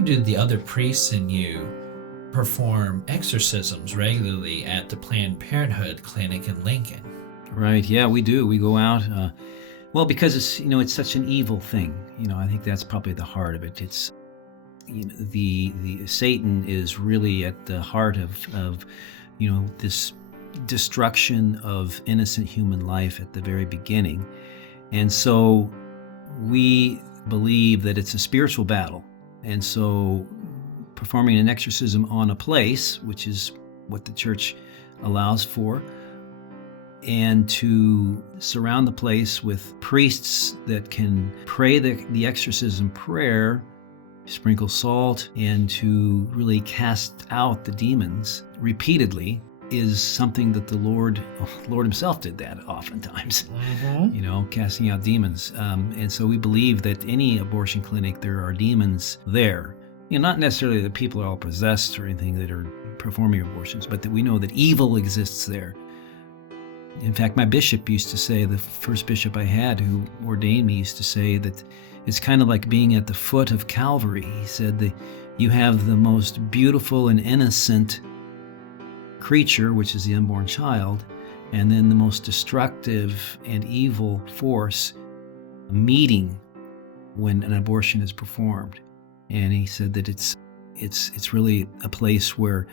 only do the other priests and you perform exorcisms regularly at the Planned Parenthood clinic in Lincoln. Right, yeah, we do. We go out, well, because it's such an evil thing. I think that's probably the heart of it. It's, the Satan is really at the heart of this destruction of innocent human life at the very beginning. And so we believe that it's a spiritual battle. And so performing an exorcism on a place, which is what the church allows for, and to surround the place with priests that can pray the exorcism prayer, sprinkle salt, and to really cast out the demons repeatedly is something that the Lord himself did that oftentimes, casting out demons. And so we believe that any abortion clinic, there are demons there. Not necessarily that people are all possessed or anything that are performing abortions, but that we know that evil exists there. In fact, my bishop used to say, the first bishop I had who ordained me used to say that it's kind of like being at the foot of Calvary. He said that you have the most beautiful and innocent creature, which is the unborn child, and then the most destructive and evil force meeting when an abortion is performed. And he said that it's really a place where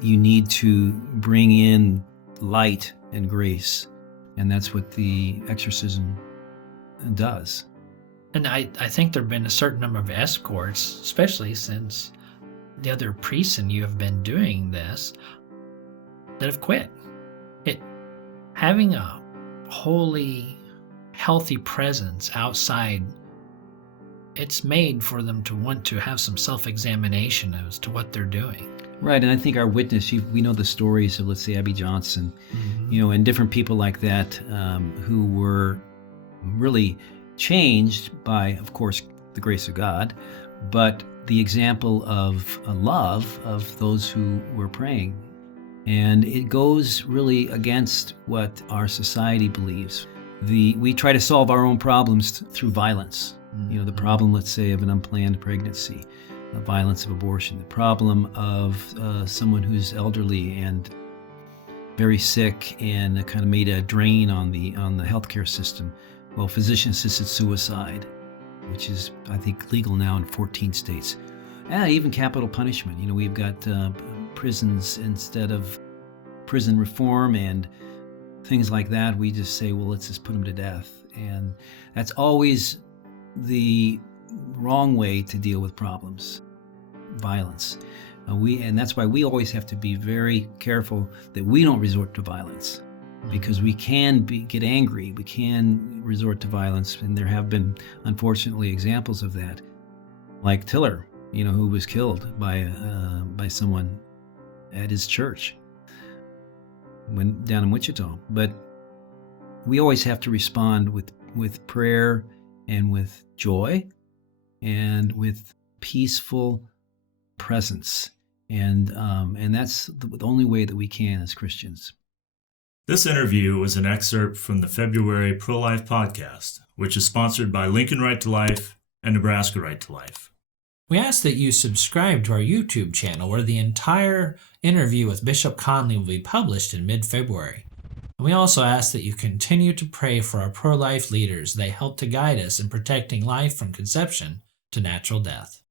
you need to bring in light and grace, and that's what the exorcism does. And I think there have been a certain number of escorts, especially since the other priests and you have been doing this, that have quit. Having a holy, healthy presence outside, it's made for them to want to have some self-examination as to what they're doing. Right, and I think our witness, we know the stories of, let's say, Abby Johnson, and different people like that who were really changed by, of course, the grace of God, but the example of love of those who were praying. And it goes really against what our society believes. We try to solve our own problems through violence. The problem, let's say, of an unplanned pregnancy, the violence of abortion, the problem of someone who's elderly and very sick and kind of made a drain on the healthcare system. Well, physician-assisted suicide, which is, I think, legal now in 14 states. Even capital punishment. We've got prisons instead of prison reform and things like that. We just say, well, let's just put them to death. And that's always the wrong way to deal with problems, violence. And that's why we always have to be very careful that we don't resort to violence, because we can get angry, we can resort to violence, and there have been, unfortunately, examples of that, like Tiller, who was killed by someone at his church down in Wichita. But we always have to respond with prayer and with joy and with peaceful presence, and that's the only way that we can as Christians. This interview was an excerpt from the February Pro-Life podcast, which is sponsored by Lincoln Right to Life and Nebraska Right to Life. We ask that you subscribe to our YouTube channel, where the entire interview with Bishop Conley will be published in mid-February. And we also ask that you continue to pray for our pro-life leaders. They help to guide us in protecting life from conception to natural death.